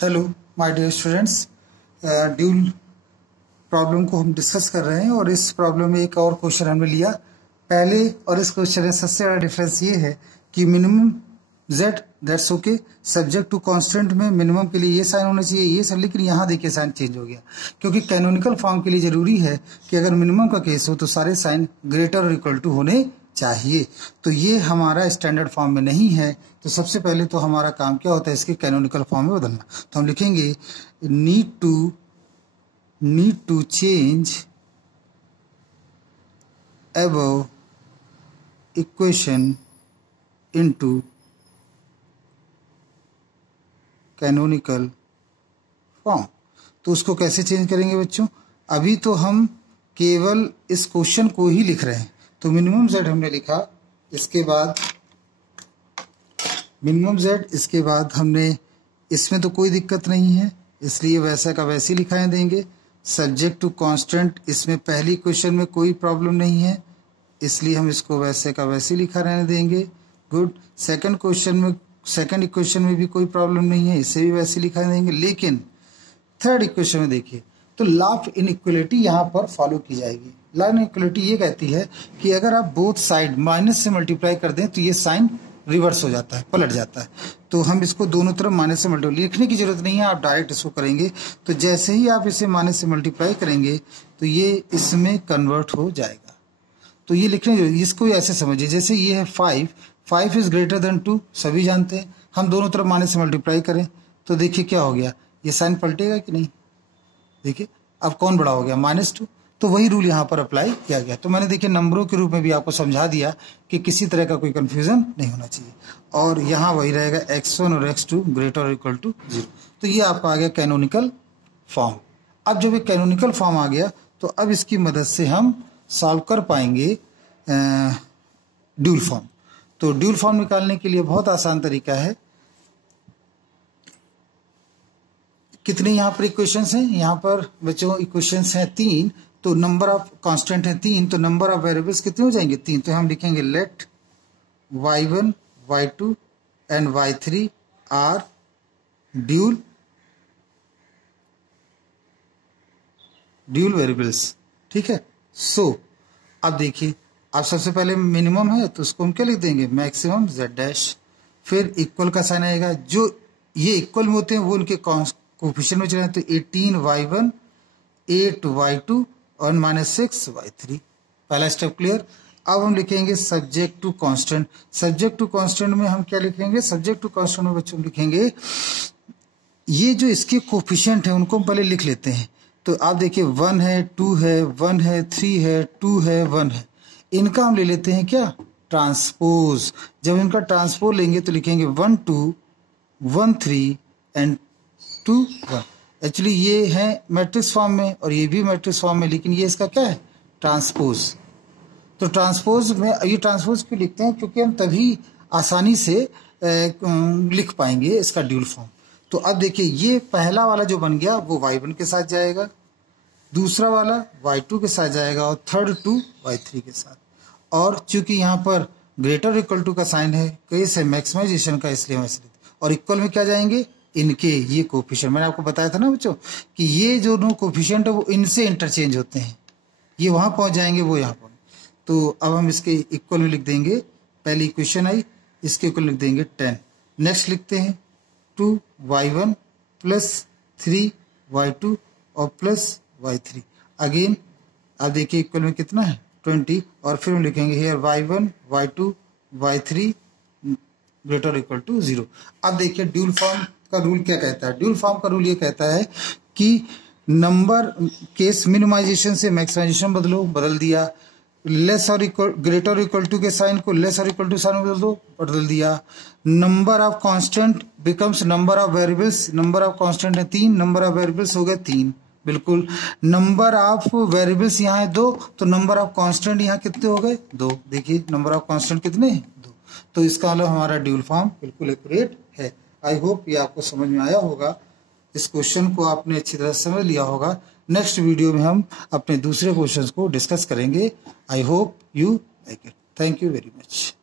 Hello my dear students, dual problem को हम discuss कर रहे हैं और इस प्रॉब्लम में एक और क्वेश्चन हमने लिया पहले और इस क्वेश्चन में सबसे बड़ा डिफरेंस ये है कि minimum z that's okay subject to constant में मिनिमम के लिए ये साइन होना चाहिए ये सर, लेकिन यहाँ देखिए साइन चेंज हो गया क्योंकि कैनोनिकल फॉर्म के लिए जरूरी है कि अगर मिनिमम का केस हो तो सारे साइन ग्रेटर और इक्वल टू होने चाहिए। तो ये हमारा स्टैंडर्ड फॉर्म में नहीं है, तो सबसे पहले तो हमारा काम क्या होता है इसके कैनोनिकल फॉर्म में बदलना। तो हम लिखेंगे need to change above equation into canonical form. तो उसको कैसे चेंज करेंगे बच्चों? अभी तो हम केवल इस क्वेश्चन को ही लिख रहे हैं। तो मिनिमम z हमने लिखा, इसके बाद मिनिमम z, इसके बाद हमने इसमें तो कोई दिक्कत नहीं है इसलिए वैसा का वैसे लिखाए देंगे। सब्जेक्ट टू कांस्टेंट, इसमें पहली क्वेश्चन में कोई प्रॉब्लम नहीं है इसलिए हम इसको वैसे का वैसे लिखा रहने देंगे। गुड। सेकंड क्वेश्चन में, सेकंड इक्वेशन में भी कोई प्रॉब्लम नहीं है, इसे भी वैसे लिखा देंगे। लेकिन थर्ड इक्वेशन में देखिए तो लॉ ऑफ इनइक्वलिटी यहाँ पर फॉलो की जाएगी। लॉ ऑफ इनइक्वलिटी ये कहती है कि अगर आप बोथ साइड माइनस से मल्टीप्लाई कर दें तो ये साइन रिवर्स हो जाता है, पलट जाता है। तो हम इसको दोनों तरफ माइनस से मल्टीप्लाई, लिखने की जरूरत नहीं है, आप डायरेक्ट इसको करेंगे तो जैसे ही आप इसे माइनस से मल्टीप्लाई करेंगे तो ये इसमें कन्वर्ट हो जाएगा। तो ये लिखने, इसको ऐसे समझिए जैसे ये है 5 इज ग्रेटर देन 2, सभी जानते हैं। हम दोनों तरफ माइनस से मल्टीप्लाई करें तो देखिए क्या हो गया, ये साइन पलटेगा कि नहीं। देखिए अब कौन बड़ा हो गया, -2। तो वही रूल यहाँ पर अप्लाई किया गया। तो मैंने देखिए नंबरों के रूप में भी आपको समझा दिया कि किसी तरह का कोई कंफ्यूजन नहीं होना चाहिए। और यहाँ वही रहेगा x1 और x2 ग्रेटर और इक्वल टू 0। तो ये आपका आ गया कैनोनिकल फॉर्म। अब जब ये कैनोनिकल फॉर्म आ गया तो अब इसकी मदद से हम सॉल्व कर पाएंगे ड्यूल फॉर्म। तो ड्यूल फॉर्म निकालने के लिए बहुत आसान तरीका है। कितने यहाँ पर इक्वेशंस हैं? यहाँ पर बच्चों इक्वेशंस हैं 3। तो नंबर ऑफ कांस्टेंट है 3, तो नंबर ऑफ वेरिएबल्स कितने हो जाएंगे? 3। तो हम लिखेंगे let y1, y2 and y3 are dual variables. ठीक है। सो अब देखिए, अब सबसे पहले मिनिमम है तो उसको हम क्या लिख देंगे, मैक्सिमम z डैश, फिर इक्वल का साइन आएगा। जो ये इक्वल में होते हैं वो उनके कोफिशिएंट में चले, तो 18y1 8y2 और -6y3। पहला स्टेप क्लियर। अब हम लिखेंगे subject to constant. Subject to constant में हम क्या लिखेंगे? सब्जेक्ट टू कांस्टेंट में बच्चों लिखेंगे ये जो इसके कोफिशिएंट है उनको हम पहले लिख लेते हैं। तो आप देखिए 1 है, 2 है, 1 है, 3 है, 2 है, 1 है। इनका हम ले लेते हैं क्या, ट्रांसपोज। जब इनका ट्रांसपोज लेंगे तो लिखेंगे 1 2 1 3 एंड 2 1। एक्चुअली ये है मैट्रिक्स फॉर्म में और ये भी मैट्रिक्स फॉर्म में, लेकिन ये इसका क्या है, ट्रांसपोज। तो ट्रांसपोज में ये ट्रांसपोज क्यों लिखते हैं? क्योंकि हम तभी आसानी से लिख पाएंगे इसका ड्यूल फॉर्म। तो अब देखिए ये पहला वाला जो बन गया वो y1 के साथ जाएगा, दूसरा वाला y2 के साथ जाएगा और थर्ड 2 y3 के साथ। और चूंकि यहाँ पर ग्रेटर इक्वल टू का साइन है, केस है मैक्सिमाइजेशन का, इसलिए हम ऐसे लिखते हैं। और इक्वल में क्या जाएंगे, इनके ये कोफिशिएंट। मैंने आपको बताया था ना बच्चों कि ये जो दो कोफिशिएंट है वो इनसे इंटरचेंज होते हैं, ये वहां पहुंच जाएंगे, वो यहाँ पहुंच। तो अब हम इसके इक्वल में लिख देंगे, पहली इक्वेशन आई, इसके इक्वल लिख देंगे 10। नेक्स्ट लिखते हैं 2y1 प्लस 3y2 और प्लस y3 अगेन। अब देखिए इक्वल में कितना है, 20। और फिर हम लिखेंगे here y1 y2 y3 greater equal to 0। अब देखिए ड्यूल फॉर्म का रूल क्या कहता है। ड्यूल फॉर्म का रूल ये कहता है कि नंबर केस मिनिमाइजेशन से मैक्सिमाइजेशन बदल दिया। लेस और इक्वल, ग्रेटर इक्वल टू के साइन को लेस और इक्वल टू साइन में बदल दिया। Number of constant becomes number of variables. Number of constant है 3, नंबर ऑफ वेरिएबल्स हो गए 3। बिल्कुल। नंबर ऑफ वेरिएबल्स यहाँ है 2, तो नंबर ऑफ कांस्टेंट यहाँ कितने हो गए, 2। देखिए नंबर ऑफ कांस्टेंट कितने, 2। तो इसका मतलब हमारा ड्यूल फॉर्म बिल्कुल एक्यूरेट है। आई होप ये आपको समझ में आया होगा, इस क्वेश्चन को आपने अच्छी तरह समझ लिया होगा। नेक्स्ट वीडियो में हम अपने दूसरे क्वेश्चंस को डिस्कस करेंगे। I hope you like it. Thank you very much.